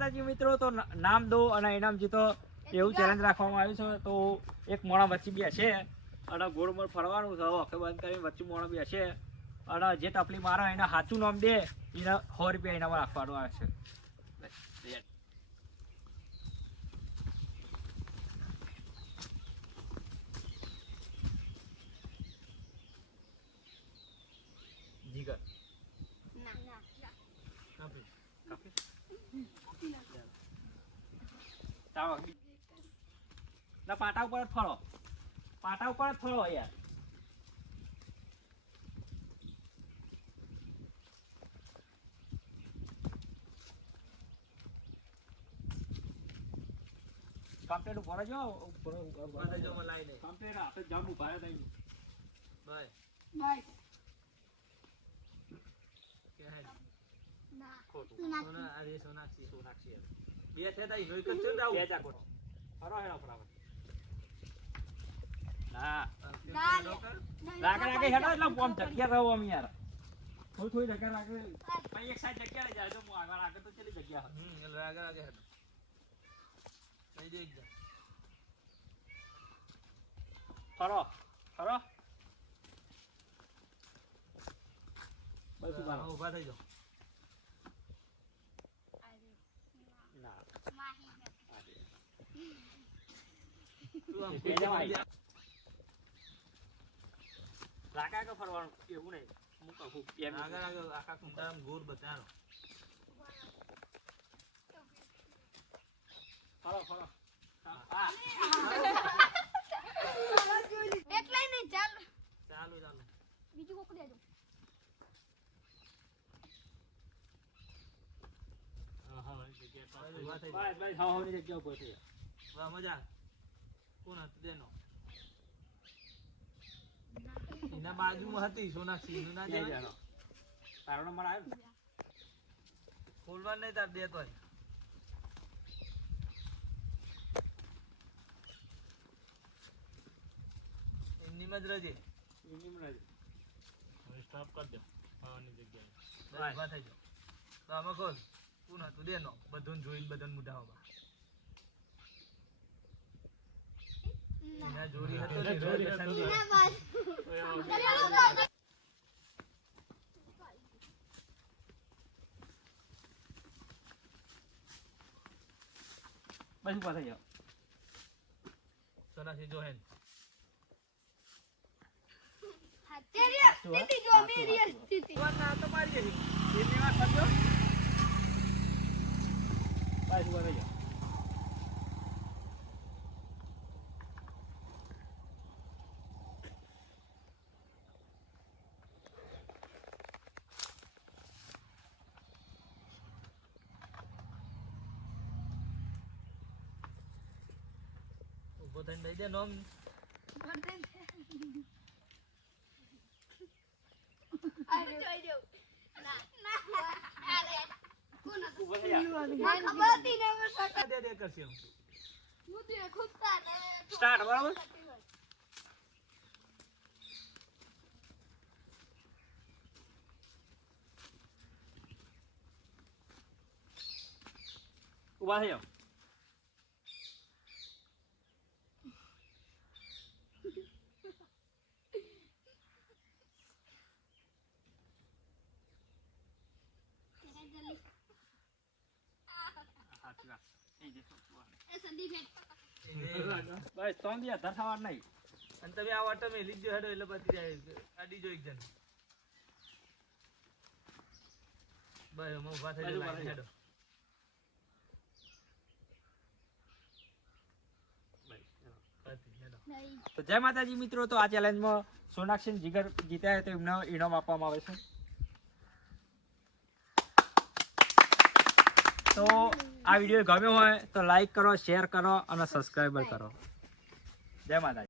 માતાજી મિત્રો, તો નામ દો અને ઇનામ જીતો એવું ચેલેન્જ રાખવામાં આવ્યું છે. તો એક મોણા વચ્ચે બેસે અને ગોળ મોળ ફરવાનું છે. આંખો બંધ કરીને વચ્ચે મોણો બેસે અને જે ટપલી મારે એને સાચું નામ દે એને 100 રૂપિયા એનામાં રાખવાનું આવે છે. જીગર ના પાટા ઉપર જ ફળો, પાટા ઉપર જ ફળો યાર. કમ્પ્લેટ ઉપર જો ઉપર જો મલાઈ દે કમ્પ્લેટ આપણે જમ ઉભા રહે દઈ બાય બાય કે હે ના ખોટું સોના અરે સોનાક્ષી બે છે દઈ નોઈ કરતો દાવ બે જા કોનો હરો હેરો ફરાવ ના લાગે હેડો એટલે બોમ જગ્યા રહો અમે યાર થોડી જગ્યા લાગે ભાઈ એક સાઈડ જગ્યા લઈ જાય તો હું આગળ તો ચલી જગ્યા એટલે આગળ હેડો લઈ દે એકદમ ફરો ફરો બસ ઉભા થઈ જાઓ. લાગા કે ફરવાનું એવું નહીં હું કહું આગળ આગળ આખા કુંડામ ગોળ બતાનો ફરો ફરો હા એટલે નહીં ચાલો ચાલો ચાલો બીજું કોક દેજો. હા જગ્યા બસ હા હોની જગ્યા ઉપર છે. વાહ મજા કોણ હતું દેનો એના બાજુમાં હતી સોનાક્ષી નું ના જાય તારો નંબર આવ્યો ખોલવા નહીં તાર દે તોય એમની જ રજે એમની રજે હવે સ્ટોપ કરી દો ખાવાની જગ્યાએ બસ થઈ જાઓ. તો આમાં કોણ કોણ હતું દેનો બધું જોઈને બધું મુઢાવા એના જોડી હતો ને જોડી સંધી ના બસ બસ ઉભા થઈ જાઓ. સોનાક્ષી જોહેન સ્થિતિ જો મેરી સ્થિતિ ના તો મારી જશે એની વાત કરજો બસ ઉભા થઈ જાઓ. ઉભો થઈને દઈ દે નોમ આરે જોઈ જો ના ના આરે કોણ ઉભો થઈ જા. ખબર હતી ને હું સટા દે દે કરશે હું મુદે ખુદતા ને સ્ટાર્ટ બરાબર ઉભા થઈ જાઓ. એ સંદીપ બસ તો બી આધાર થવા નહીં અને તમે આ વાટો મેલી જ હેડો એટલે બધી જાય આડી જો એક જણ બસ હું ઉભા થઈ જાઉં હેડો તો જય માતાજી મિત્રો. તો આ ચેલેન્જમાં સોનાક્ષી જીગર જીત્યા તો એમને ઇનામ આપવામાં આવે છે. તો આ વિડીયો ગમ્યો હોય તો લાઈક કરો, શેર કરો અને સબસ્ક્રાઈબર કરો. જય માતાજી.